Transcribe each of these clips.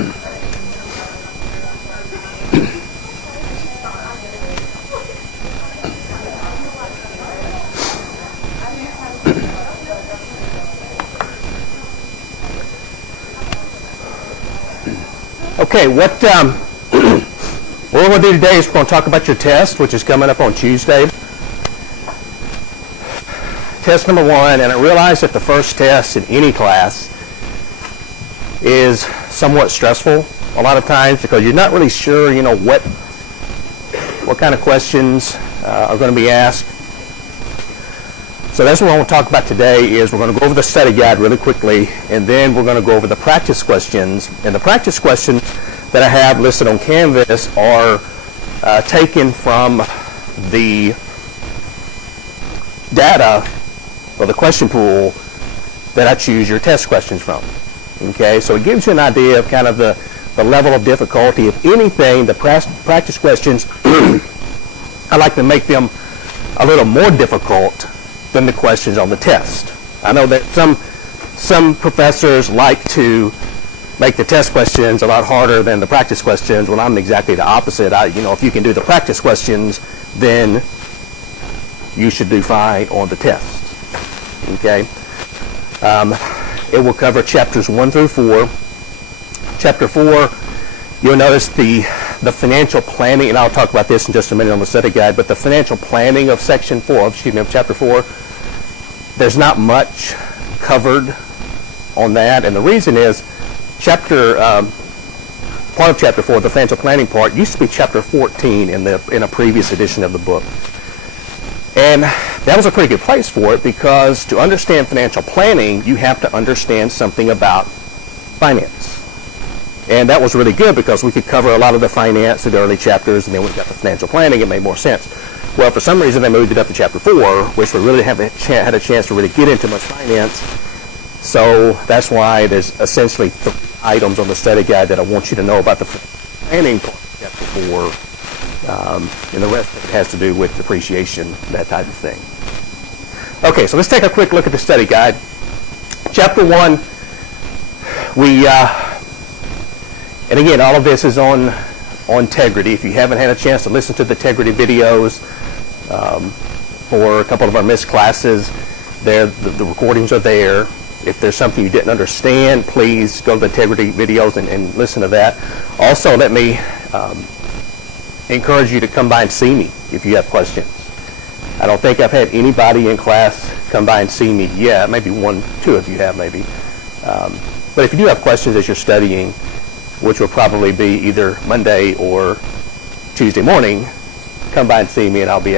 Okay, what we're going to do today is we're going to talk about your test, which is coming up on Tuesday. Test number 1, and I realize that the first test in any class is somewhat stressful a lot of times because you're not really sure, what kind of questions are going to be asked. So that's what I want to talk about today is we're going to go over the study guide really quickly, and then we're going to go over the practice questions. And the practice questions that I have listed on Canvas are taken from the data or the question pool that I choose your test questions from. Okay, so it gives you an idea of kind of the level of difficulty. If anything, the practice questions, I like to make them a little more difficult than the questions on the test. I know that some professors like to make the test questions a lot harder than the practice questions. Well, I'm exactly the opposite. If you can do the practice questions, then you should do fine on the test. Okay. It will cover chapters 1 through 4. Chapter 4, you'll notice the financial planning, and I'll talk about this in just a minute on the study guide, but the financial planning of chapter 4, there's not much covered on that, and the reason is part of chapter 4, the financial planning part, used to be chapter 14 in a previous edition of the book. And that was a pretty good place for it because to understand financial planning, you have to understand something about finance. And that was really good because we could cover a lot of the finance in the early chapters, and then we got the financial planning. It made more sense. Well, for some reason, they moved it up to chapter 4, which we really haven't had a chance to really get into much finance. So that's why there's essentially 3 items on the study guide that I want you to know about the planning part of chapter 4. And the rest of it has to do with depreciation, that type of thing. Okay, so let's take a quick look at the study guide. Chapter 1, and again, all of this is on Tegrity. If you haven't had a chance to listen to the Tegrity videos for a couple of our missed classes, the recordings are there. If there's something you didn't understand, please go to the Tegrity videos and listen to that. Also, let me encourage you to come by and see me if you have questions. I don't think I've had anybody in class come by and see me yet. Maybe 1, 2 of you have maybe. But if you do have questions as you're studying, which will probably be either Monday or Tuesday morning, come by and see me and I'll be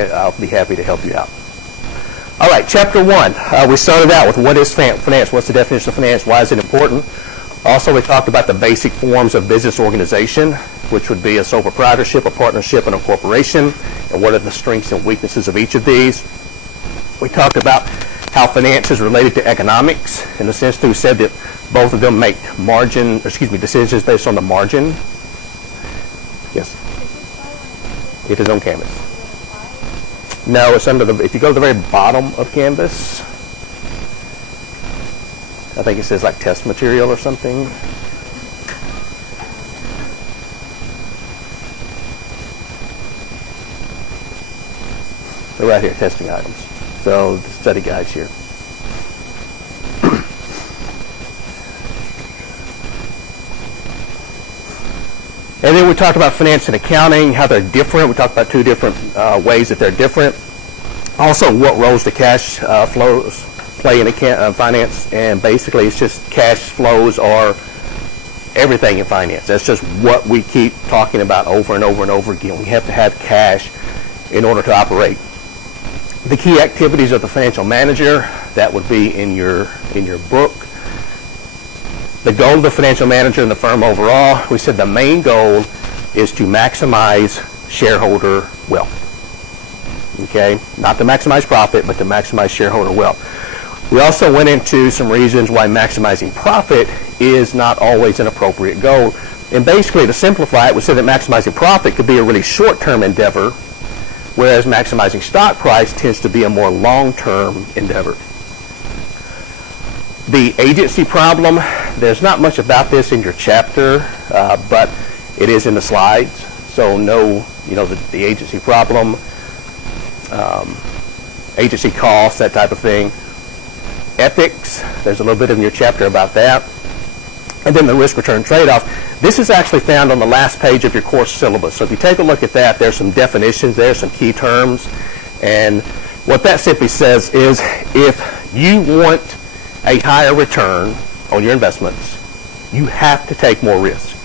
happy to help you out. All right, chapter 1. We started out with what is finance? What's the definition of finance? Why is it important? Also, we talked about the basic forms of business organization, which would be a sole proprietorship, a partnership, and a corporation, and what are the strengths and weaknesses of each of these. We talked about how finance is related to economics, in the sense that we said that both of them make decisions based on the margin. Yes? It is on Canvas. No, it's if you go to the very bottom of Canvas, I think it says like test material or something. They're right here, testing items. So the study guide's here. And then we talked about finance and accounting, how they're different. We talked about 2 different ways that they're different. Also, what roles the cash flows play in finance, and basically it's just cash flows are everything in finance. That's just what we keep talking about over and over and over again. We have to have cash in order to operate. The key activities of the financial manager, that would be in your book. The goal of the financial manager and the firm overall, we said the main goal is to maximize shareholder wealth. Okay, not to maximize profit, but to maximize shareholder wealth. We also went into some reasons why maximizing profit is not always an appropriate goal. And basically, to simplify it, we said that maximizing profit could be a really short-term endeavor, whereas maximizing stock price tends to be a more long-term endeavor. The agency problem, there's not much about this in your chapter, but it is in the slides. So know, the agency problem, agency costs, that type of thing. Ethics, there's a little bit in your chapter about that. And then the risk-return trade-off. This is actually found on the last page of your course syllabus. So if you take a look at that, there's some definitions there, some key terms. And what that simply says is if you want a higher return on your investments, you have to take more risk.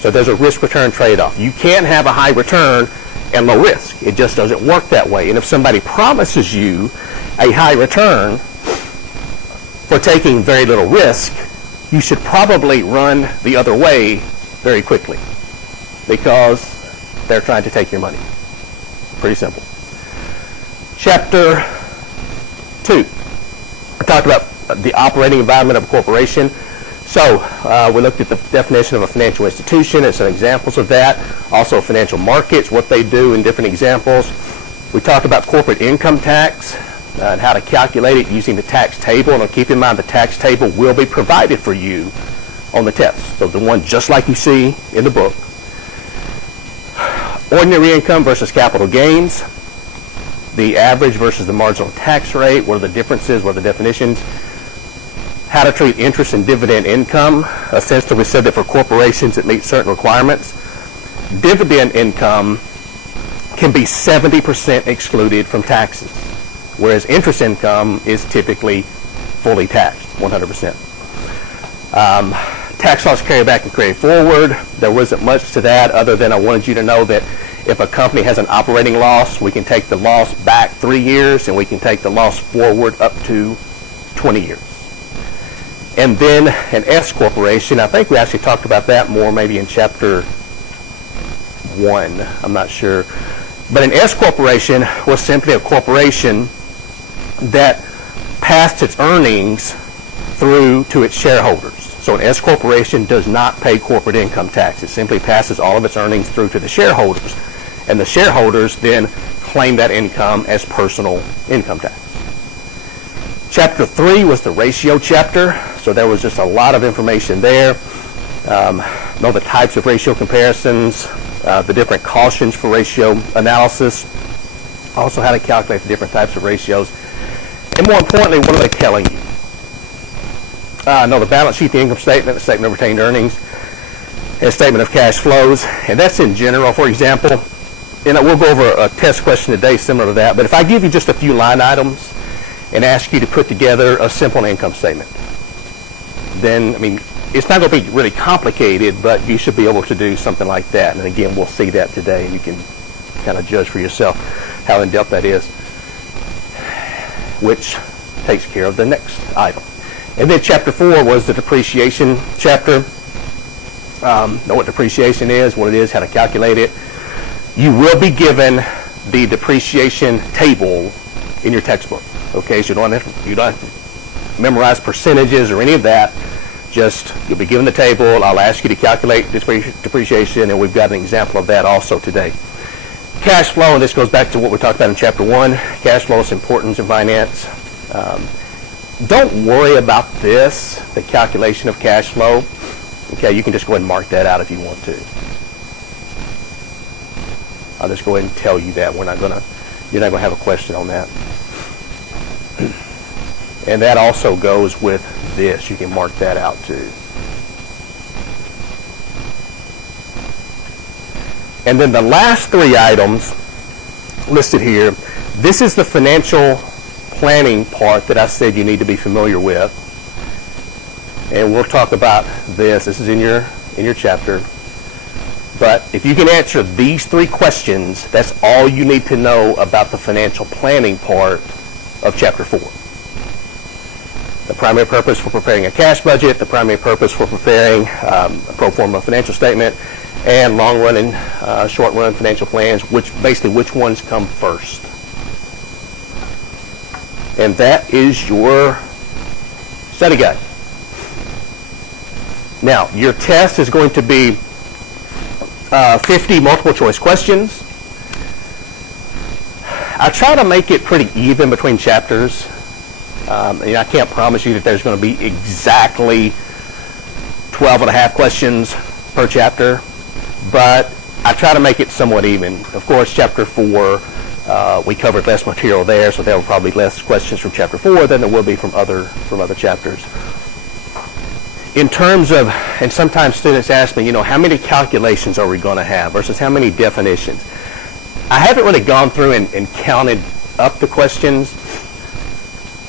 So there's a risk-return trade-off. You can't have a high return and low risk. It just doesn't work that way. And if somebody promises you a high return for taking very little risk, you should probably run the other way very quickly because they're trying to take your money. Pretty simple. Chapter 2. I talked about the operating environment of a corporation. So we looked at the definition of a financial institution and some examples of that. Also financial markets, what they do in different examples. We talked about corporate income tax and how to calculate it using the tax table. And keep in mind the tax table will be provided for you on the test. So the one just like you see in the book. Ordinary income versus capital gains. The average versus the marginal tax rate. What are the differences? What are the definitions? How to treat interest and dividend income. Essentially, we said that for corporations it meets certain requirements. Dividend income can be 70% excluded from taxes, whereas interest income is typically fully taxed, 100%. Tax loss carryback and carry forward. There wasn't much to that other than I wanted you to know that if a company has an operating loss, we can take the loss back 3 years and we can take the loss forward up to 20 years. And then an S corporation, I think we actually talked about that more maybe in chapter 1, I'm not sure. But an S corporation was simply a corporation that passed its earnings through to its shareholders. So an S corporation does not pay corporate income tax. It simply passes all of its earnings through to the shareholders. And the shareholders then claim that income as personal income tax. Chapter 3 was the ratio chapter, so there was just a lot of information there. Know the types of ratio comparisons, the different cautions for ratio analysis, also how to calculate the different types of ratios, and more importantly, what are they telling you? Know the balance sheet, the income statement, the statement of retained earnings, and statement of cash flows, and that's in general. For example, we'll go over a test question today similar to that, but if I give you just a few line items and ask you to put together a simple income statement, then, it's not going to be really complicated, but you should be able to do something like that. And again, we'll see that today, and you can kind of judge for yourself how in-depth that is, which takes care of the next item. And then chapter 4 was the depreciation chapter. Know what depreciation is, what it is, how to calculate it. You will be given the depreciation table in your textbook. Okay, so you don't have to memorize percentages or any of that. Just, you'll be given the table. I'll ask you to calculate depreciation, and we've got an example of that also today. Cash flow, and this goes back to what we talked about in chapter 1. Cash flow is important in finance. Don't worry about this, the calculation of cash flow. Okay, you can just go ahead and mark that out if you want to. I'll just go ahead and tell you that. You're not going to have a question on that. And that also goes with this. You can mark that out too. And then the last 3 items listed here, this is the financial planning part that I said you need to be familiar with. And we'll talk about this. This is in your chapter. But if you can answer these 3 questions, that's all you need to know about the financial planning part of chapter 4. The primary purpose for preparing a cash budget, the primary purpose for preparing a pro forma financial statement, and long-run and short-run financial plans, which ones come first. And that is your study guide. Now, your test is going to be 50 multiple choice questions. I try to make it pretty even between chapters. And I can't promise you that there's going to be exactly 12 and a half questions per chapter, but I try to make it somewhat even. Of course, chapter 4, we covered less material there, so there will probably be less questions from chapter 4 than there will be from other chapters. In terms of, and sometimes students ask me, how many calculations are we going to have versus how many definitions? I haven't really gone through and counted up the questions,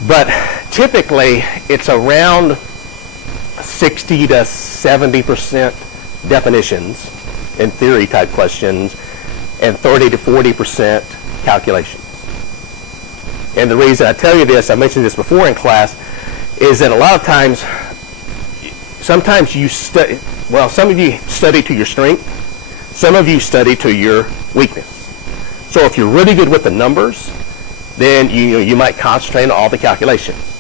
but typically it's around 60 to 70% definitions and theory type questions and 30 to 40% calculation. And the reason I tell you this, I mentioned this before in class, is that a lot of times, sometimes you study, well, some of you study to your strength, some of you study to your weakness. So if you're really good with the numbers, then you might concentrate on all the calculations.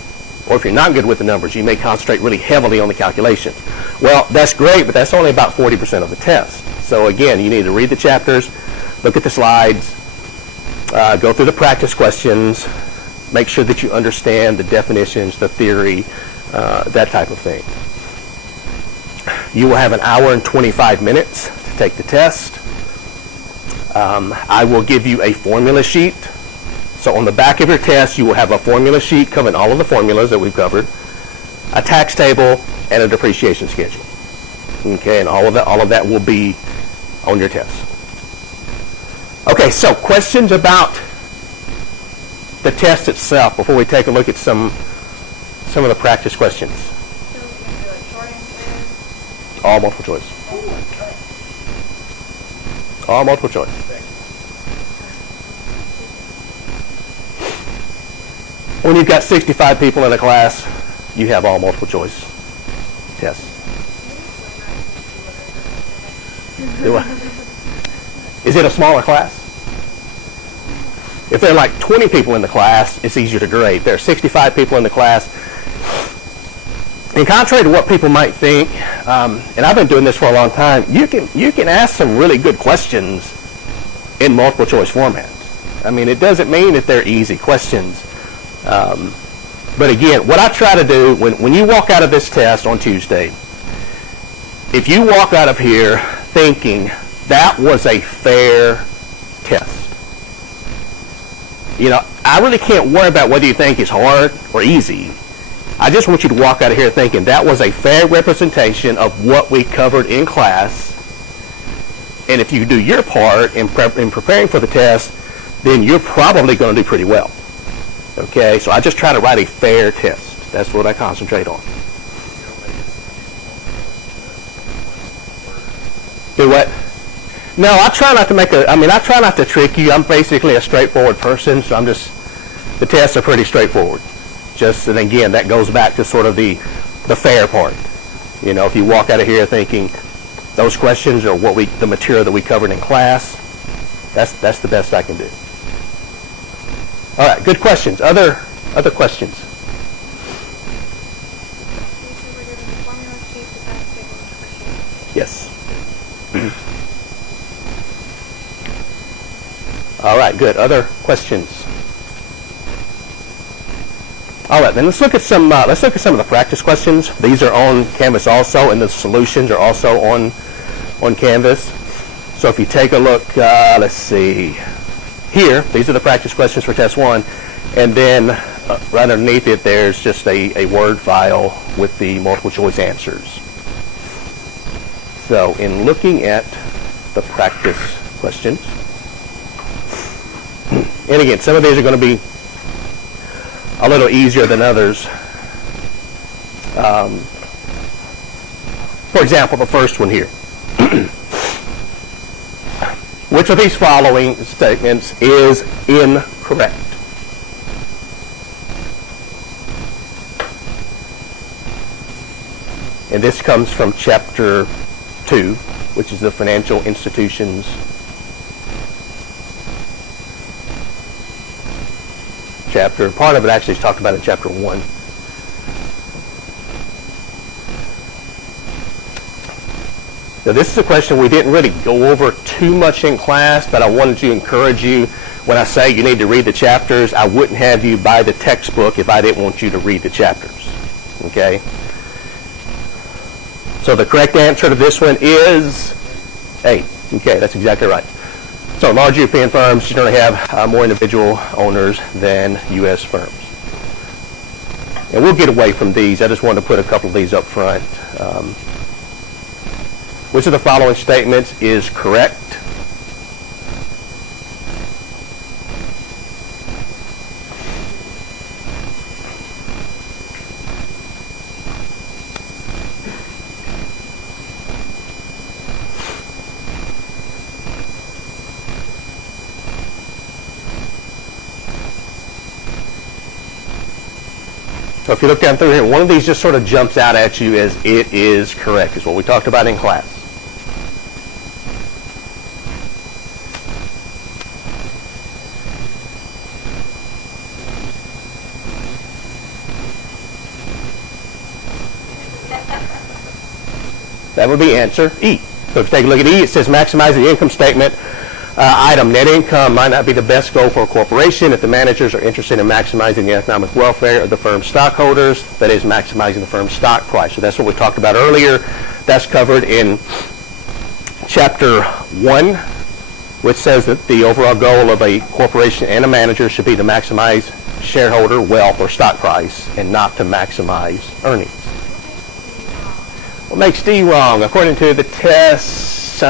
Or if you're not good with the numbers, you may concentrate really heavily on the calculations. Well, that's great, but that's only about 40% of the test. So again, you need to read the chapters, look at the slides, go through the practice questions, make sure that you understand the definitions, the theory, that type of thing. You will have an hour and 25 minutes to take the test. I will give you a formula sheet. So on the back of your test, you will have a formula sheet covering all of the formulas that we've covered, a tax table, and a depreciation schedule. Okay, and all of that will be on your test. Okay, so questions about the test itself before we take a look at some of the practice questions. So we can do it short answers. All multiple choice. All multiple choice. When you've got 65 people in a class, you have all multiple choice tests. Is it a smaller class? If there are like 20 people in the class, it's easier to grade. There are 65 people in the class. And contrary to what people might think, and I've been doing this for a long time, you can ask some really good questions in multiple choice format. I mean, it doesn't mean that they're easy questions. But again, what I try to do when you walk out of this test on Tuesday, if you walk out of here thinking that was a fair test, I really can't worry about whether you think it's hard or easy. I just want you to walk out of here thinking that was a fair representation of what we covered in class. And if you do your part in preparing for the test, then you're probably going to do pretty well. Okay, so I just try to write a fair test. That's what I concentrate on. Do what? No, I try not to I try not to trick you. I'm basically a straightforward person, so the tests are pretty straightforward. And again, that goes back to sort of the fair part. If you walk out of here thinking those questions are the material that we covered in class, that's the best I can do. All right, good questions. Other questions? Yes. All right, good. Other questions? All right, then let's look at some of the practice questions. These are on Canvas also, and the solutions are also on Canvas. So if you take a look, let's see. Here, these are the practice questions for test 1, and then right underneath it, there's just a Word file with the multiple choice answers. So in looking at the practice questions, and again, some of these are going to be a little easier than others. For example, the first one here. Which of these following statements is incorrect? And this comes from chapter 2, which is the financial institutions chapter. Part of it actually is talked about in chapter 1. Now, this is a question we didn't really go over too much in class, but I wanted to encourage you. When I say you need to read the chapters, I wouldn't have you buy the textbook if I didn't want you to read the chapters. Okay? So the correct answer to this one is A. Okay, that's exactly right. So large European firms generally have more individual owners than U.S. firms. And we'll get away from these. I just wanted to put a couple of these up front. Which of the following statements is correct? So if you look down through here, one of these just sort of jumps out at you as it is correct. It's what we talked about in class. That would be answer E. So if you take a look at E, it says maximize the income statement. Item, net income might not be the best goal for a corporation if the managers are interested in maximizing the economic welfare of the firm's stockholders, that is, maximizing the firm's stock price. So that's what we talked about earlier. That's covered in Chapter 1, which says that the overall goal of a corporation and a manager should be to maximize shareholder wealth or stock price and not to maximize earnings. What makes D wrong? According to the text,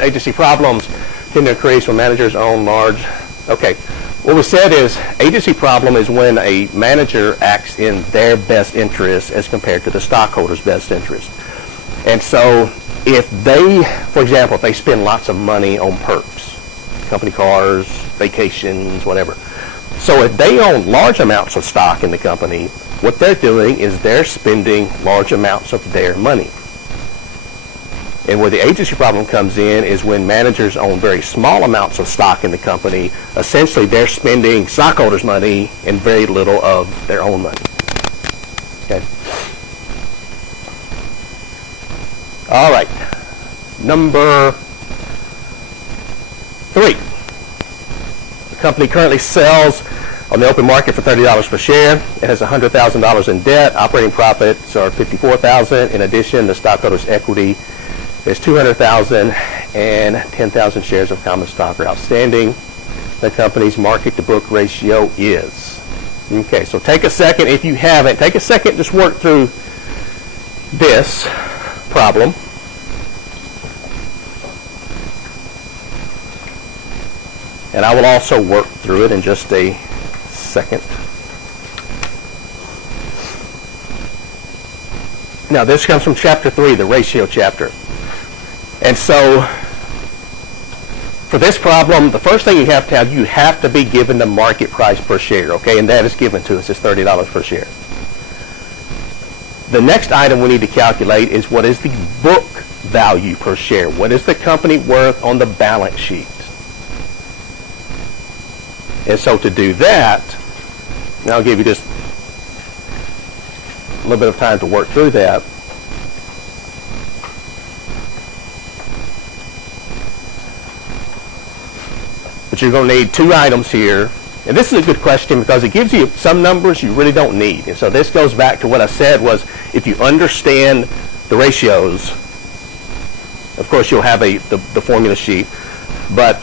agency problems tend to increase when managers own large. Okay, what we said is agency problem is when a manager acts in their best interest as compared to the stockholder's best interest. And so if they, for example, if they spend lots of money on perks, company cars, vacations, whatever. So if they own large amounts of stock in the company, what they're doing is they're spending large amounts of their money. And where the agency problem comes in is when managers own very small amounts of stock in the company. Essentially, they're spending stockholders' money and very little of their own money. Okay. All right. Number 3. The company currently sells on the open market for $30 per share. It has $100,000 in debt. Operating profits are $54,000. In addition, the stockholders' equity is $200,000 and 10,000 shares of common stock are outstanding. The company's market-to-book ratio is. Okay, so take a second. If you haven't, take a second, just work through this problem. And I will also work through it in just a second. Now, this comes from Chapter 3, the ratio chapter. And so, for this problem, the first thing you have to be given the market price per share, okay? And that is given to us, it's $30 per share. The next item we need to calculate is what is the book value per share? What is the company worth on the balance sheet? And so to do that, and I'll give you just a little bit of time to work through that. But you're going to need 2 items here. And this is a good question because it gives you some numbers you really don't need. And so this goes back to what I said was if you understand the ratios, of course you'll have the formula sheet, but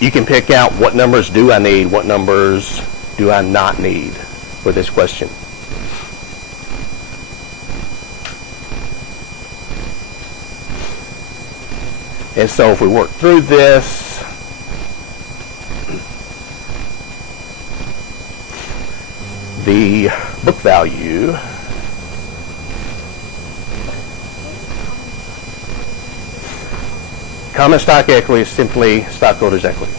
you can pick out what numbers do I need, what numbers do I not need for this question. And so if we work through this, the book value common stock equity is simply stockholders' equity.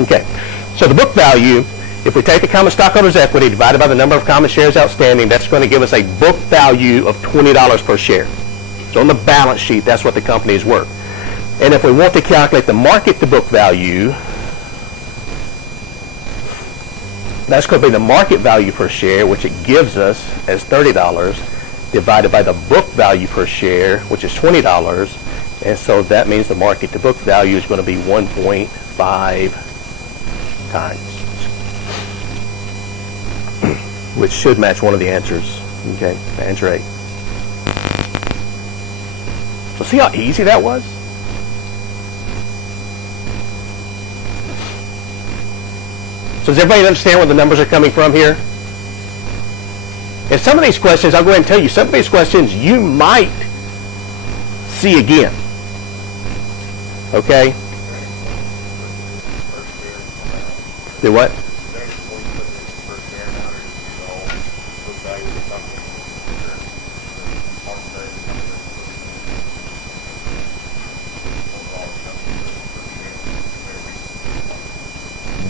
Okay, so the book value, if we take the common stockholders' equity divided by the number of common shares outstanding, that's going to give us a book value of $20 per share. So on the balance sheet, that's what the company is worth. And if we want to calculate the market to book value, That's going to be the market value per share, which it gives us as $30, divided by the book value per share, which is $20. And so that means the market to book value is going to be 1.5 times, which should match one of the answers. Okay, answer 8. So see how easy that was? So does everybody understand where the numbers are coming from here? And some of these questions, I'll go ahead and tell you, some of these questions you might see again. Okay? Do what?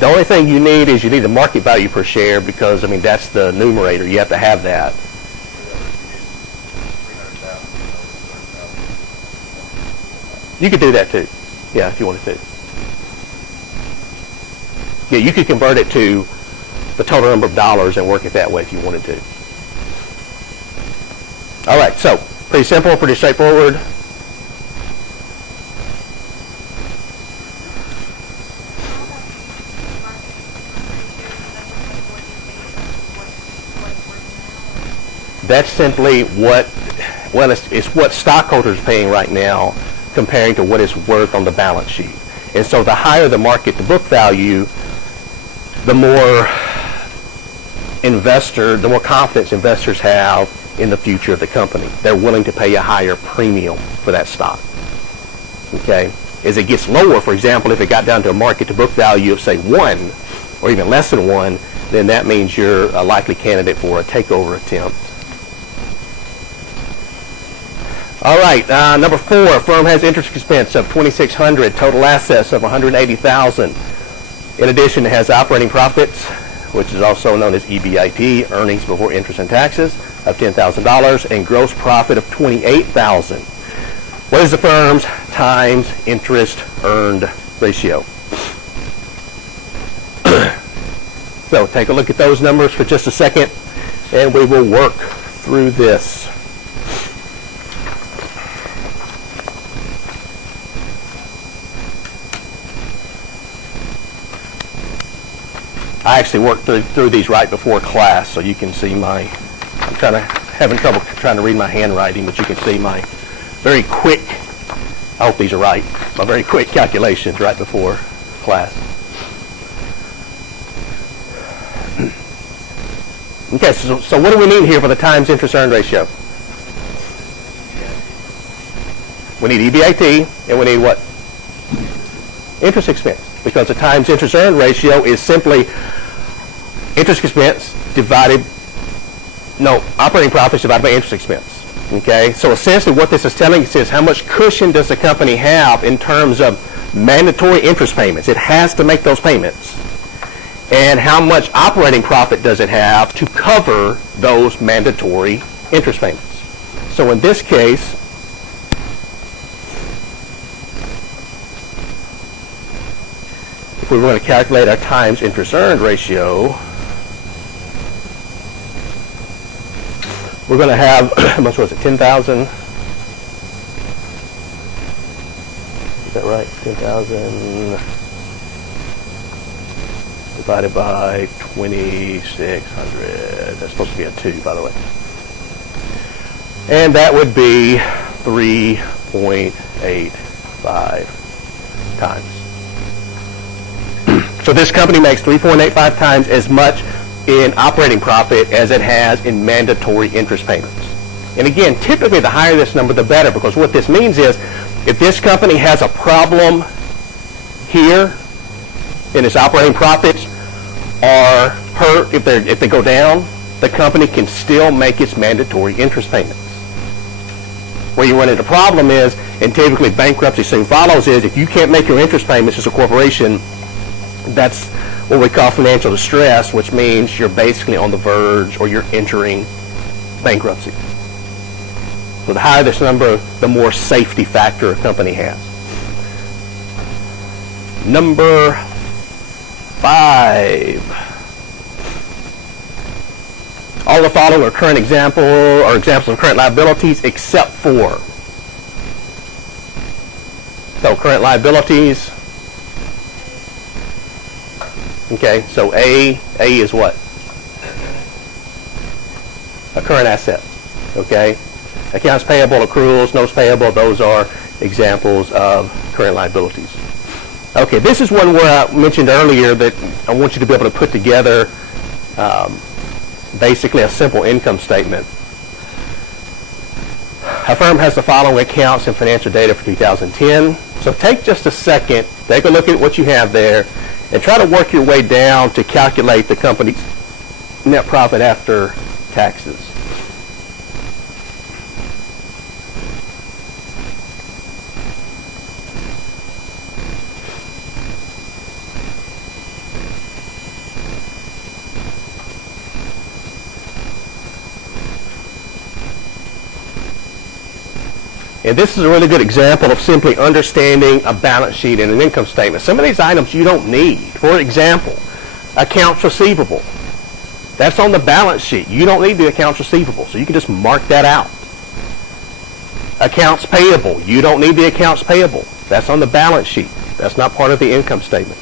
The only thing you need is you need the market value per share because, I mean, that's the numerator. You have to have that. You could do that too. Yeah, if you wanted to. Yeah, you could convert it to the total number of dollars and work it that way if you wanted to. All right, so pretty simple, pretty straightforward. That's simply what, well, it's what stockholders are paying right now comparing to what it's worth on the balance sheet. And so the higher the market to book value, the more confidence investors have in the future of the company. They're willing to pay a higher premium for that stock. Okay? As it gets lower, for example, if it got down to a market to book value of say 1 or even less than 1, then that means you're a likely candidate for a takeover attempt. All right, number 4, firm has interest expense of $2,600, total assets of $180,000. In addition, it has operating profits, which is also known as EBIT, earnings before interest and taxes, of $10,000, and gross profit of $28,000. What is the firm's times interest earned ratio? So take a look at those numbers for just a second, and we will work through this. I actually worked through these right before class, so you can see I'm having trouble trying to read my handwriting, but you can see my very quick, I hope these are right, my very quick calculations right before class. Okay, so what do we need here for the times interest earned ratio? We need EBIT, and we need what? Interest expense, because the times interest earned ratio is simply interest expense operating profits divided by interest expense. Okay, so essentially what this is telling us is how much cushion does the company have in terms of mandatory interest payments. It has to make those payments. And how much operating profit does it have to cover those mandatory interest payments. So in this case, if we were going to calculate our times interest earned ratio, we're going to have, how much was it, 10,000? Is that right? 10,000 divided by 2,600. That's supposed to be a 2, by the way. And that would be 3.85 times. So this company makes 3.85 times as much in operating profit as it has in mandatory interest payments. And again, typically the higher this number, the better, because what this means is if this company has a problem here in its operating profits are hurt, if they go down, the company can still make its mandatory interest payments. Where you run into problem is, and typically bankruptcy soon follows, is if you can't make your interest payments as a corporation, that's what we call financial distress, which means you're basically on the verge or you're entering bankruptcy. So the higher this number, the more safety factor a company has. Number 5. All the following are current example or examples of current liabilities except for. So current liabilities. Okay, so A is what? A current asset. Okay? Accounts payable, accruals, notes payable, those are examples of current liabilities. Okay, this is one where I mentioned earlier that I want you to be able to put together basically a simple income statement. A firm has the following accounts and financial data for 2010. So take just a second, take a look at what you have there, and try to work your way down to calculate the company's net profit after taxes. And this is a really good example of simply understanding a balance sheet and an income statement. Some of these items you don't need. For example, accounts receivable. That's on the balance sheet. You don't need the accounts receivable, so you can just mark that out. Accounts payable. You don't need the accounts payable. That's on the balance sheet. That's not part of the income statement.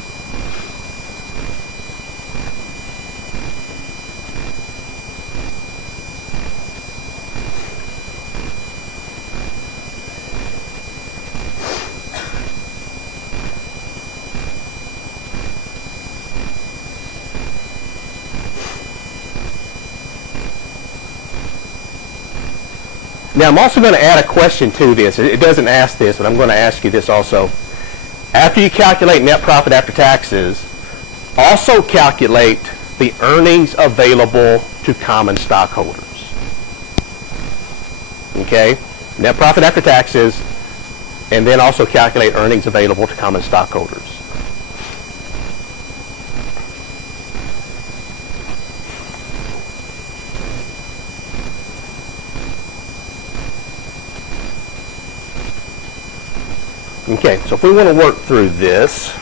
Now, I'm also going to add a question to this. It doesn't ask this, but I'm going to ask you this also. After you calculate net profit after taxes, also calculate the earnings available to common stockholders. Okay? Net profit after taxes, and then also calculate earnings available to common stockholders. Okay, so if we want to work through this,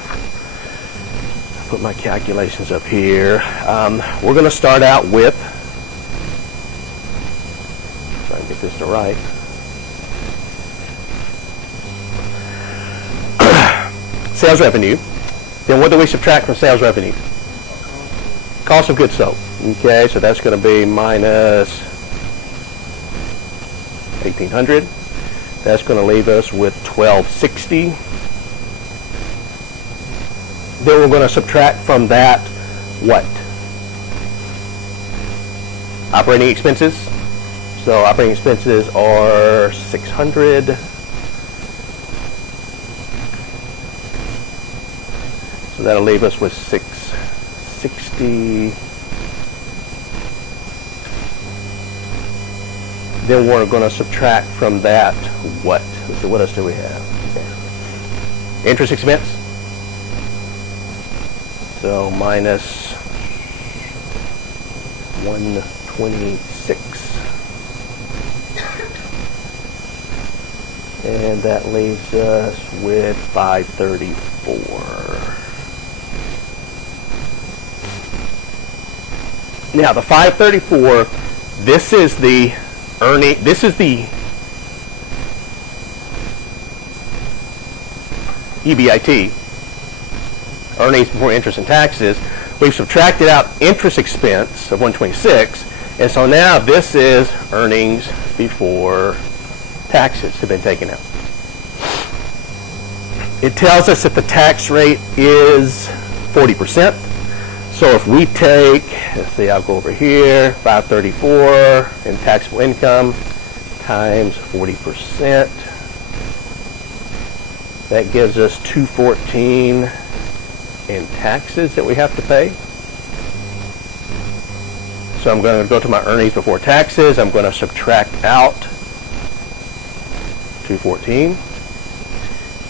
put my calculations up here. We're going to start out with, try and get this to right. Sales revenue. Then what do we subtract from sales revenue? Cost of goods sold. Okay, so that's going to be minus 1,800. That's going to leave us with 1,260. Then we're going to subtract from that what? Operating expenses. So operating expenses are 600. So that'll leave us with 660. Then we're going to subtract from that what? So what else do we have? Interest expense. So minus 126. And that leaves us with 534. Now the 534, this is the earning, this is the EBIT, earnings before interest and taxes. We've subtracted out interest expense of 126, and so now this is earnings before taxes have been taken out. It tells us that the tax rate is 40%. So if we take, let's see, I'll go over here, 534 in taxable income times 40%. That gives us 214 in taxes that we have to pay. So I'm going to go to my earnings before taxes. I'm going to subtract out 214.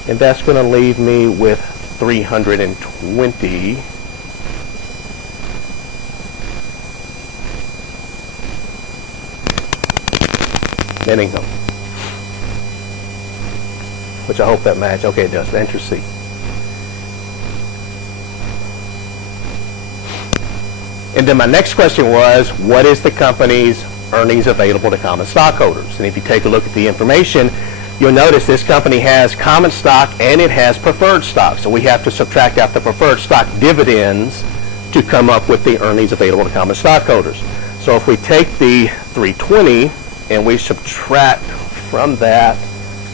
And that's going to leave me with 320 net income, which I hope that matches. Okay, it does. Enter C. And then my next question was, what is the company's earnings available to common stockholders? And if you take a look at the information, you'll notice this company has common stock and it has preferred stock. So we have to subtract out the preferred stock dividends to come up with the earnings available to common stockholders. So if we take the 320 and we subtract from that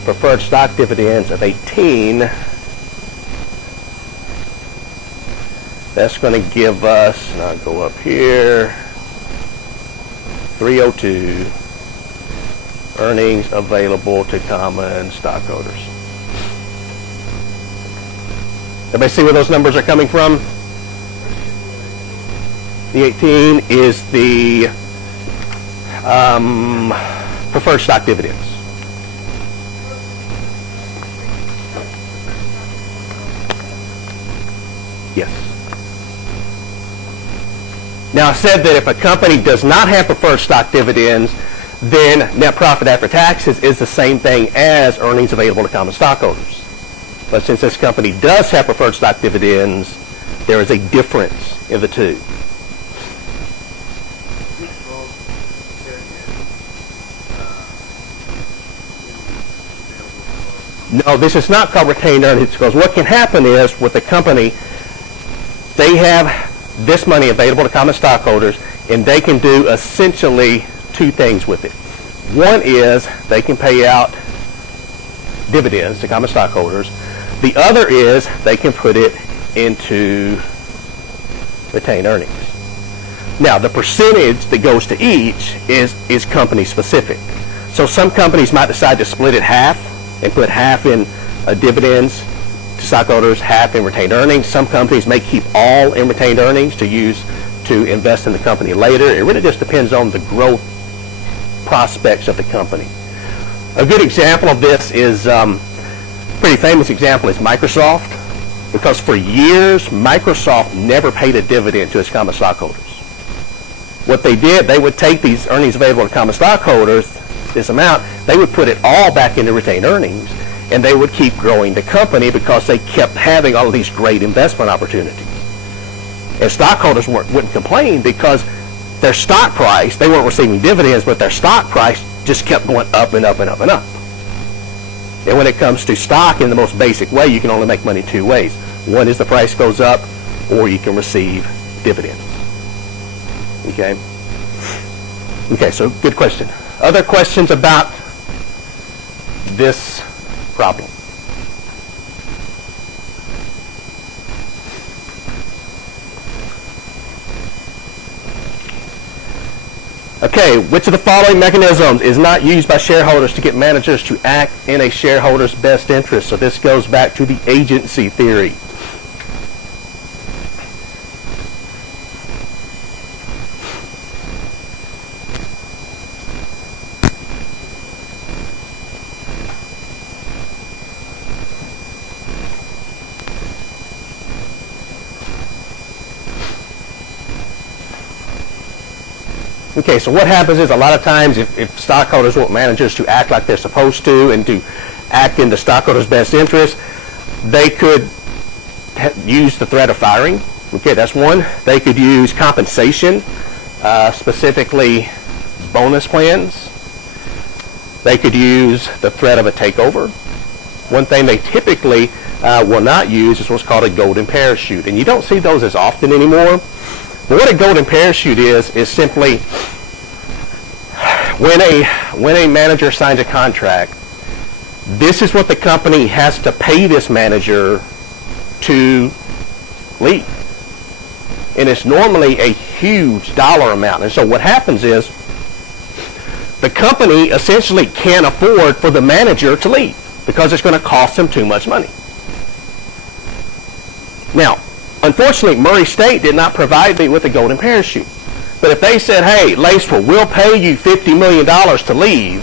preferred stock dividends of 18, that's going to give us, and I'll go up here, 302 earnings available to common stockholders. Everybody see where those numbers are coming from? The 18 is the preferred stock dividends. Yes. Now I said that if a company does not have preferred stock dividends, then net profit after taxes is the same thing as earnings available to common stockholders. But since this company does have preferred stock dividends, there is a difference in the two. No, this is not called retained earnings, because what can happen is with the company, they have this money available to common stockholders, and they can do essentially two things with it. One is they can pay out dividends to common stockholders. The other is they can put it into retained earnings. Now, the percentage that goes to each is company specific. So some companies might decide to split it half and put half in dividends to stockholders, half in retained earnings. Some companies may keep all in retained earnings to use to invest in the company later. It really just depends on the growth prospects of the company. A good example of this is, pretty famous example is Microsoft, because for years Microsoft never paid a dividend to its common stockholders. What they did, they would take these earnings available to common stockholders, this amount, they would put it all back into retained earnings, and they would keep growing the company because they kept having all of these great investment opportunities. And stockholders wouldn't complain because their stock price, they weren't receiving dividends, but their stock price just kept going up and up and up and up. And when it comes to stock in the most basic way, you can only make money two ways. One is the price goes up, or you can receive dividends. Okay? Okay, so good question. Other questions about this problem? Okay, which of the following mechanisms is not used by shareholders to get managers to act in a shareholder's best interest? So this goes back to the agency theory. Okay, so what happens is a lot of times if stockholders want managers to act like they're supposed to and to act in the stockholders' best interest, they could use the threat of firing. Okay, that's one. They could use compensation, specifically bonus plans. They could use the threat of a takeover. One thing they typically will not use is what's called a golden parachute, and you don't see those as often anymore. But what a golden parachute is simply when a manager signs a contract, this is what the company has to pay this manager to leave. And it's normally a huge dollar amount. And so what happens is the company essentially can't afford for the manager to leave because it's going to cost them too much money. Now, unfortunately, Murray State did not provide me with a golden parachute. But if they said, hey, Lacewell, we'll pay you $50 million to leave,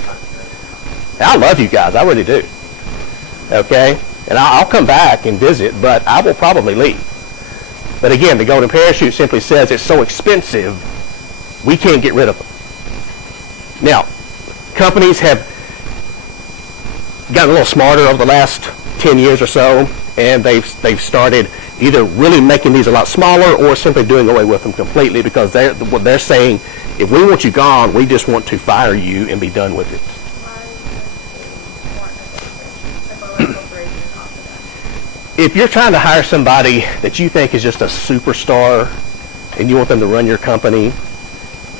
I love you guys. I really do. Okay? And I'll come back and visit, but I will probably leave. But again, the golden parachute simply says it's so expensive, we can't get rid of them. Now, companies have gotten a little smarter over the last 10 years or so, and they've started either really making these a lot smaller or simply doing away with them completely, because they're saying, if we want you gone, we just want to fire you and be done with it. If you're trying to hire somebody that you think is just a superstar and you want them to run your company,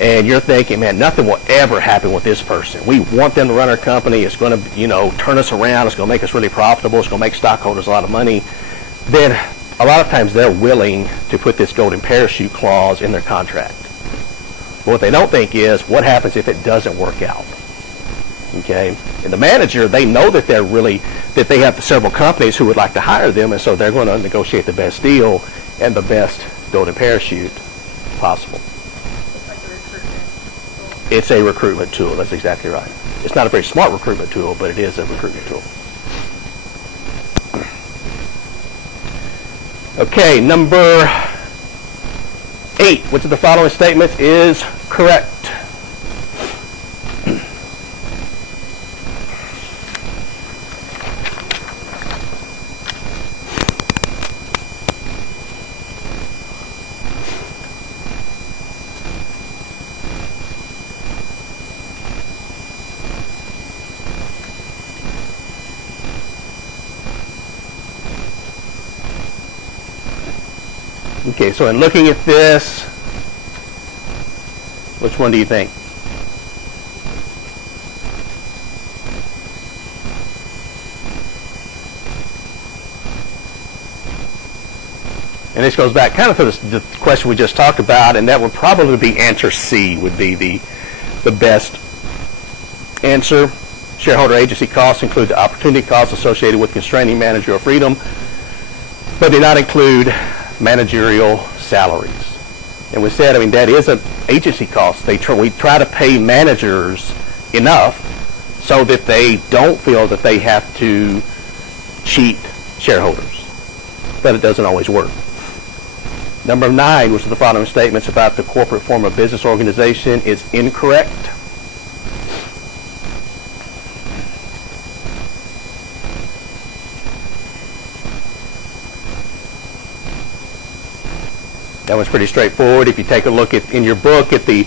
and you're thinking, man, nothing will ever happen with this person. We want them to run our company. It's going to, turn us around. It's going to make us really profitable. It's going to make stockholders a lot of money. Then a lot of times they're willing to put this golden parachute clause in their contract. But what they don't think is, what happens if it doesn't work out? Okay? And the manager, they know that that they have several companies who would like to hire them, and so they're going to negotiate the best deal and the best golden parachute possible. It's a recruitment tool. That's exactly right. It's not a very smart recruitment tool, but it is a recruitment tool. Okay, number 8. Which of the following statements is correct? Okay, so in looking at this, which one do you think? And this goes back kind of to the question we just talked about, and that would probably be answer C would be the best answer. Shareholder agency costs include the opportunity costs associated with constraining managerial freedom, but do not include managerial salaries. And we said, that is an agency cost. We try to pay managers enough so that they don't feel that they have to cheat shareholders. But it doesn't always work. Number 9, which is the following statements about the corporate form of business organization, is incorrect. That one's pretty straightforward. If you take a look in your book at the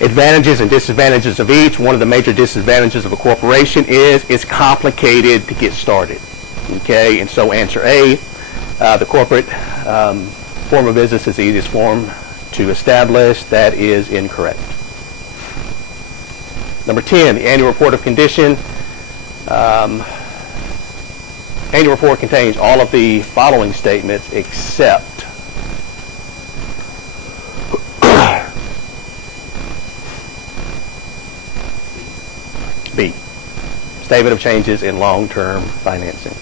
advantages and disadvantages of each, one of the major disadvantages of a corporation is it's complicated to get started. Okay, and so answer A, the corporate form of business is the easiest form to establish. That is incorrect. Number 10, the annual report of condition. Annual report contains all of the following statements except B, statement of changes in long-term financing.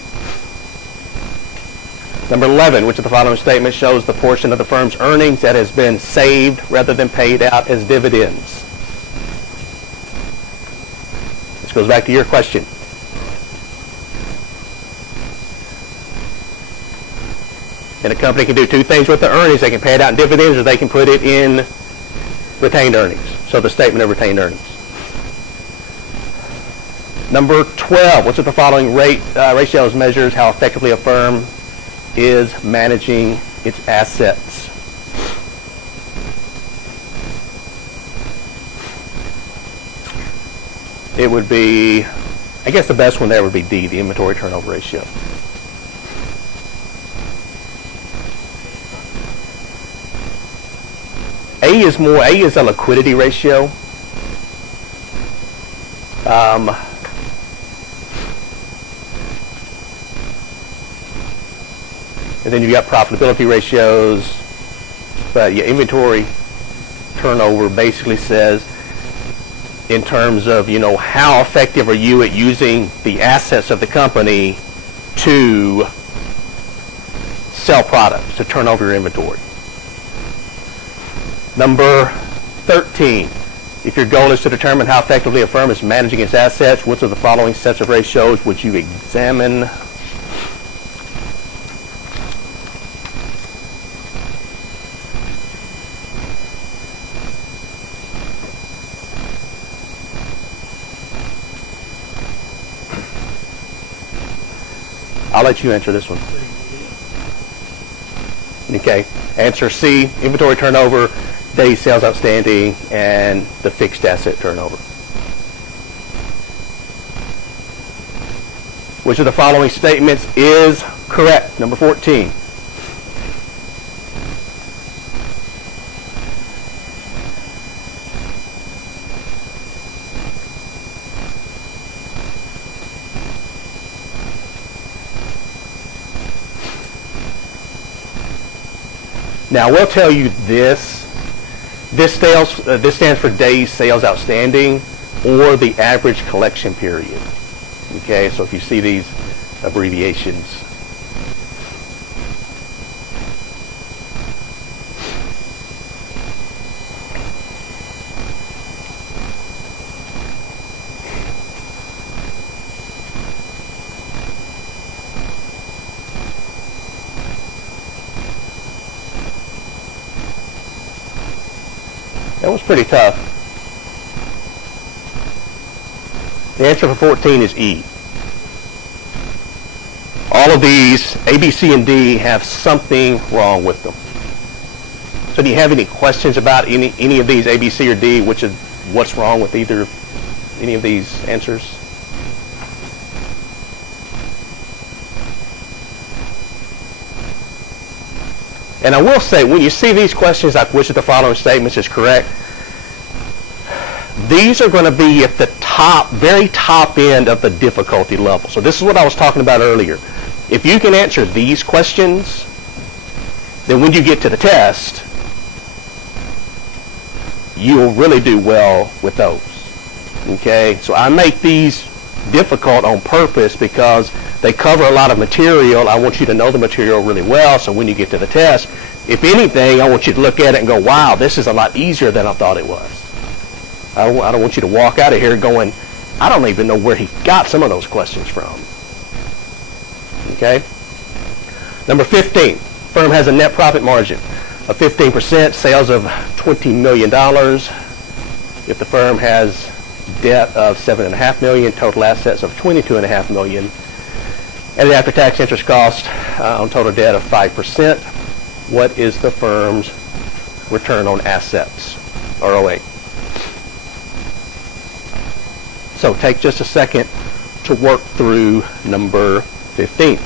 Number 11, which of the following statements shows the portion of the firm's earnings that has been saved rather than paid out as dividends? This goes back to your question. And a company can do two things with the earnings. They can pay it out in dividends, or they can put it in retained earnings. So the statement of retained earnings. Number 12, which of the following ratios measures how effectively a firm is managing its assets? It would be, I guess the best one there would be D, the inventory turnover ratio. A is a liquidity ratio. And then you've got profitability ratios. But yeah, inventory turnover basically says in terms of, how effective are you at using the assets of the company to sell products, to turn over your inventory. Number 13, if your goal is to determine how effectively a firm is managing its assets, which of the following sets of ratios would you examine? I'll let you answer this one. Okay. Answer C, inventory turnover, days sales outstanding, and the fixed asset turnover. Which of the following statements is correct? Number 14. Now, I will tell you this. This stands for days sales outstanding or the average collection period. Okay, so if you see these abbreviations. That was pretty tough. The answer for 14 is E. All of these, A, B, C, and D, have something wrong with them. So do you have any questions about any of these, A, B, C, or D, which is what's wrong with any of these answers? And I will say, when you see these questions, like which of the following statements is correct, these are going to be at the top, very top end of the difficulty level. So this is what I was talking about earlier. If you can answer these questions, then when you get to the test, you'll really do well with those. Okay? So I make these difficult on purpose because they cover a lot of material. I want you to know the material really well, so when you get to the test, if anything, I want you to look at it and go, wow, this is a lot easier than I thought it was. I don't want you to walk out of here going, I don't even know where he got some of those questions from. Okay? Number 15, firm has a net profit margin of 15%, sales of $20 million. If the firm has debt of $7.5 million, total assets of $22.5 million, and the after-tax interest cost on total debt of 5%, what is the firm's return on assets, ROA? So take just a second to work through number 15.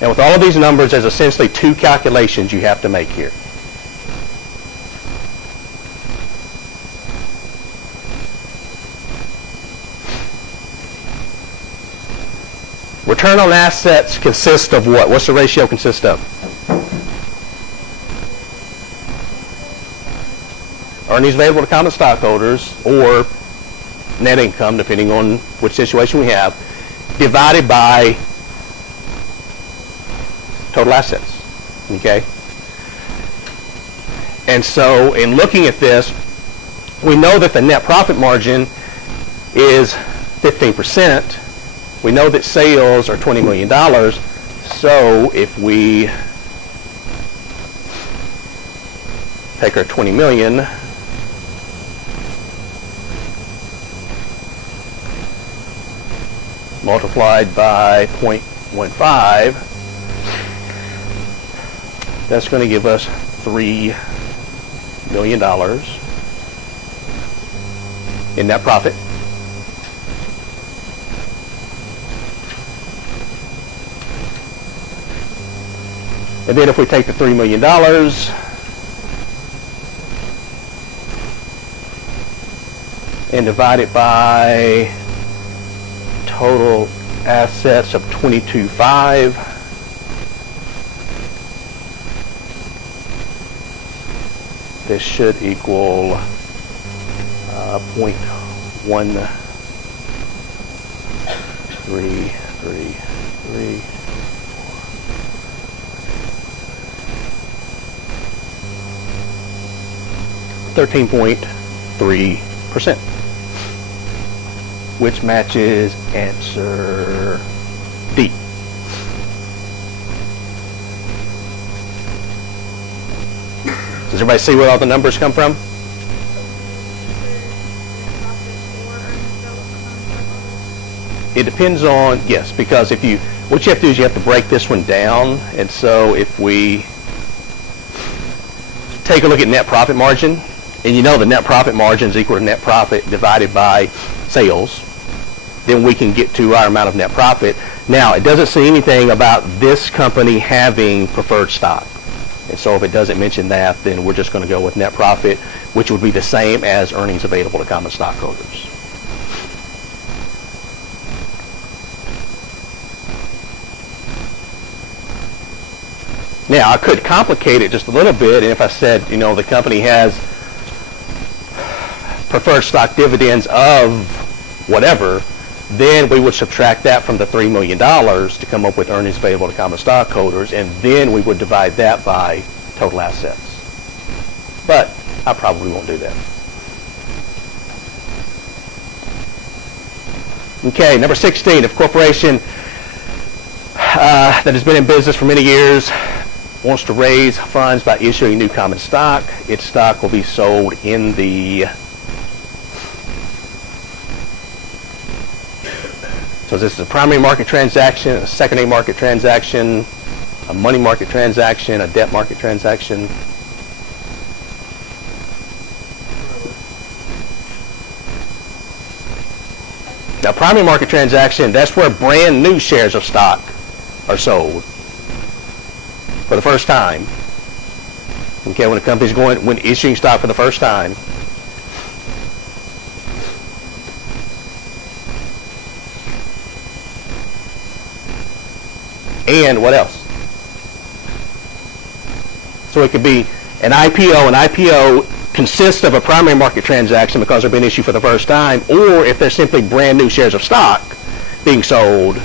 And with all of these numbers, there's essentially two calculations you have to make here. Return on assets consists of what? What's the ratio consist of? Earnings available to common stockholders, or net income, depending on which situation we have, divided by total assets. Okay? And so in looking at this, we know that the net profit margin is 15%. We know that sales are $20 million. So if we take our $20 million multiplied by 0.15, that's going to give us $3 million in net profit. And then if we take the $3 million and divide it by total assets of 22.5, this should equal 0.1333. 13.3%, which matches answer D. Does everybody see where all the numbers come from? Profit or earnings It depends on, yes, because what you have to do is you have to break this one down. And so if we take a look at net profit margin, and you know the net profit margin is equal to net profit divided by sales, then we can get to our amount of net profit. Now, it doesn't say anything about this company having preferred stock. And so if it doesn't mention that, then we're just going to go with net profit, which would be the same as earnings available to common stockholders. Now, I could complicate it just a little bit, and if I said, the company has preferred stock dividends of whatever, then we would subtract that from the $3 million to come up with earnings available to common stockholders, and then we would divide that by total assets. But I probably won't do that. Okay, number 16, if a corporation that has been in business for many years wants to raise funds by issuing new common stock, its stock will be sold in the... So this is a primary market transaction, a secondary market transaction, a money market transaction, a debt market transaction. Now, primary market transaction, that's where brand new shares of stock are sold for the first time. Okay, when a company's when issuing stock for the first time. And what else? So it could be an IPO. An IPO consists of a primary market transaction because they're being issued for the first time, or if they're simply brand new shares of stock being sold,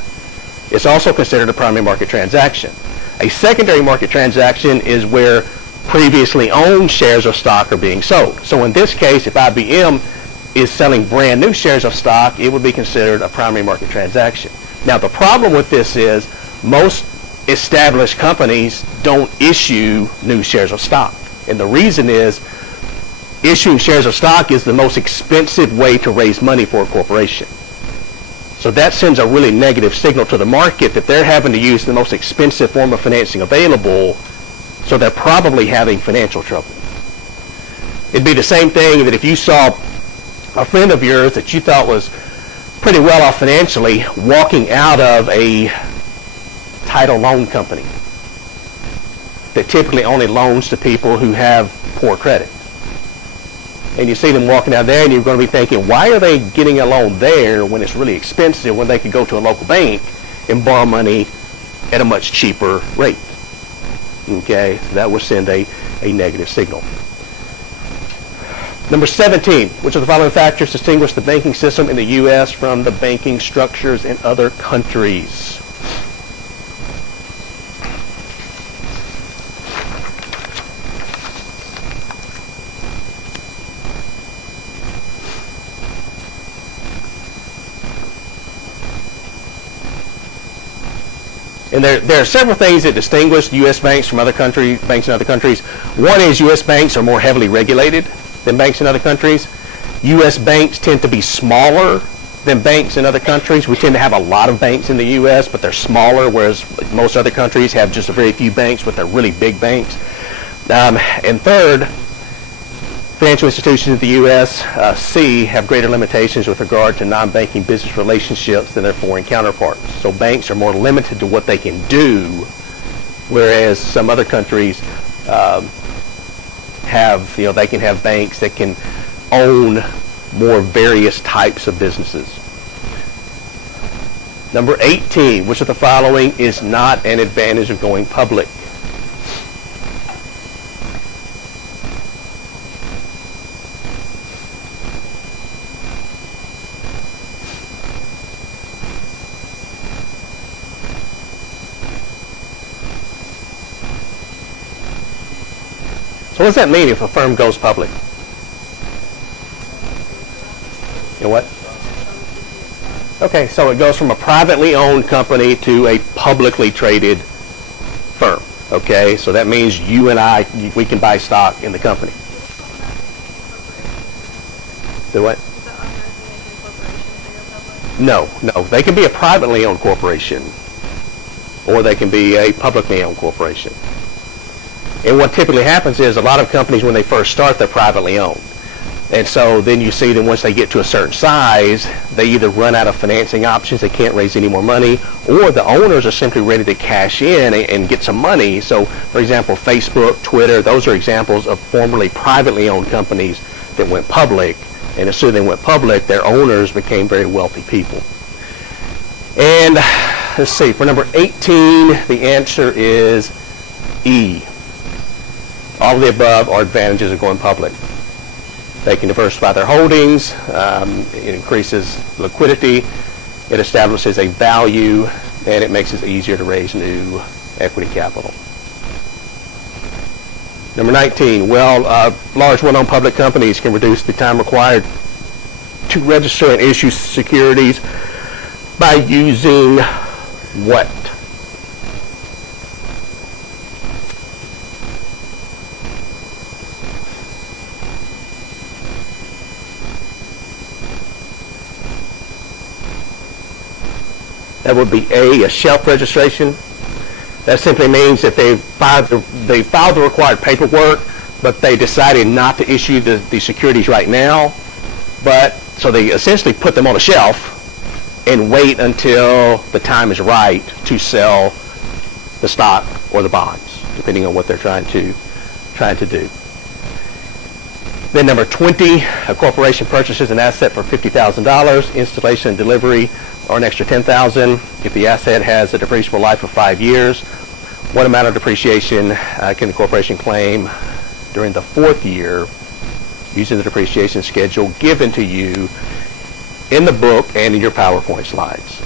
it's also considered a primary market transaction. A secondary market transaction is where previously owned shares of stock are being sold. So in this case, if IBM is selling brand new shares of stock, it would be considered a primary market transaction. Now, the problem with this is most established companies don't issue new shares of stock. And the reason is issuing shares of stock is the most expensive way to raise money for a corporation. So that sends a really negative signal to the market that they're having to use the most expensive form of financing available, so they're probably having financial trouble. It'd be the same thing that if you saw a friend of yours that you thought was pretty well off financially walking out of a title loan company that typically only loans to people who have poor credit. And you see them walking out there and you're going to be thinking, why are they getting a loan there when it's really expensive when they could go to a local bank and borrow money at a much cheaper rate? Okay, so that would send a negative signal. Number 17, which of the following factors distinguish the banking system in the U.S. from the banking structures in other countries? And there are several things that distinguish U.S. banks from banks in other countries. One is U.S. banks are more heavily regulated than banks in other countries. U.S. banks tend to be smaller than banks in other countries. We tend to have a lot of banks in the U.S., but they're smaller, whereas most other countries have just a very few banks, but they're really big banks. And third, financial institutions in the U.S. Have greater limitations with regard to non-banking business relationships than their foreign counterparts. So banks are more limited to what they can do, whereas some other countries they can have banks that can own more various types of businesses. Number 18, which of the following is not an advantage of going public? So what does that mean if a firm goes public? You know what? Okay, so it goes from a privately owned company to a publicly traded firm. Okay, so that means you and I, we can buy stock in the company. Do what? Is that automatically make a corporation if they go public? No. They can be a privately owned corporation, or they can be a publicly owned corporation. And what typically happens is a lot of companies, when they first start, they're privately owned. And so then you see that once they get to a certain size, they either run out of financing options, they can't raise any more money, or the owners are simply ready to cash in and get some money. So, for example, Facebook, Twitter, those are examples of formerly privately owned companies that went public. And as soon as they went public, their owners became very wealthy people. And let's see, for number 18, the answer is E. All of the above are advantages of going public. They can diversify their holdings, it increases liquidity, it establishes a value, and it makes it easier to raise new equity capital. Number 19, large one-owned public companies can reduce the time required to register and issue securities by using what? That would be A, shelf registration. That simply means that they filed the required paperwork, but they decided not to issue the securities right now. So they essentially put them on a shelf and wait until the time is right to sell the stock or the bonds, depending on what they're trying to do. Then number 20, a corporation purchases an asset for $50,000, installation and delivery or an extra $10,000. If the asset has a depreciable life of 5 years, what amount of depreciation can the corporation claim during the 4th year using the depreciation schedule given to you in the book and in your PowerPoint slides?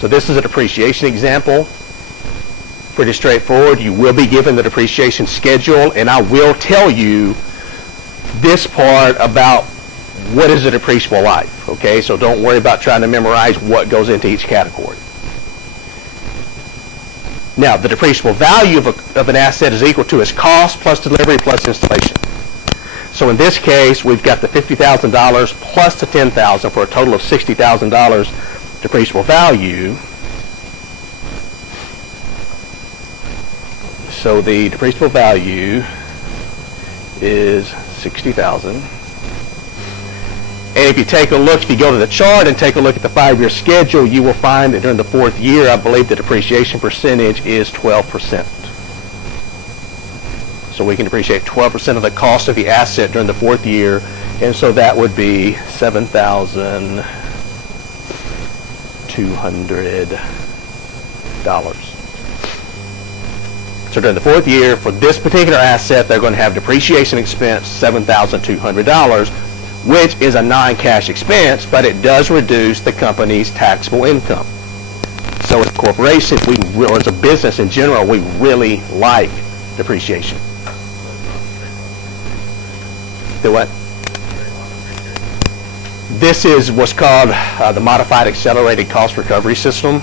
So this is a depreciation example. Pretty straightforward. You will be given the depreciation schedule, and I will tell you this part about what is a depreciable life, okay? So don't worry about trying to memorize what goes into each category. Now, the depreciable value of an asset is equal to its cost plus delivery plus installation. So in this case, we've got the $50,000 plus the $10,000 for a total of $60,000 depreciable value. So the depreciable value is $60,000. And if you take a look, if you go to the chart and take a look at the 5-year schedule, you will find that during the 4th year, I believe the depreciation percentage is 12%. So we can depreciate 12% of the cost of the asset during the 4th year, and so that would be $7,200. So during the 4th year, for this particular asset, they're going to have depreciation expense $7,200, which is a non-cash expense, but it does reduce the company's taxable income. So as a corporation, or as a business in general, we really like depreciation. The what? This is what's called the Modified Accelerated Cost Recovery System,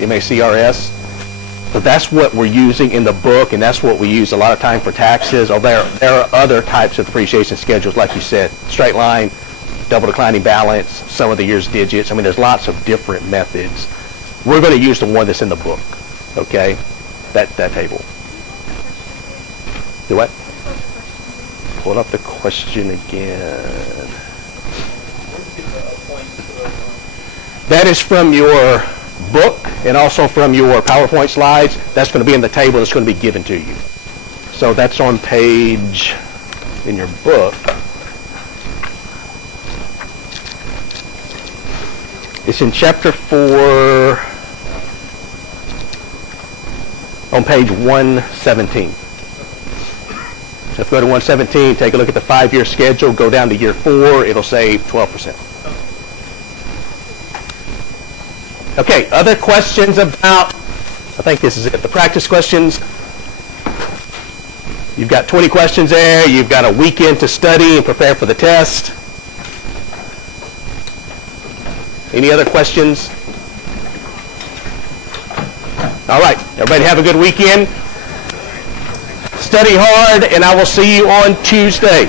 MACRS. So that's what we're using in the book, and that's what we use a lot of time for taxes. There are other types of depreciation schedules, like you said, straight line, double declining balance, some of the year's digits. I mean, there's lots of different methods. We're going to use the one that's in the book, okay? That table. Do what? Pull up the question again. That is from your book and also from your PowerPoint slides. That's going to be in the table that's going to be given to you. So that's on page, in your book. It's in chapter 4 on page 117. So if you go to 117, take a look at the 5-year schedule, go down to year 4, it'll say 12%. Okay, other questions about, I think this is it, the practice questions. You've got 20 questions there. You've got a weekend to study and prepare for the test. Any other questions? All right, everybody have a good weekend. Study hard, and I will see you on Tuesday.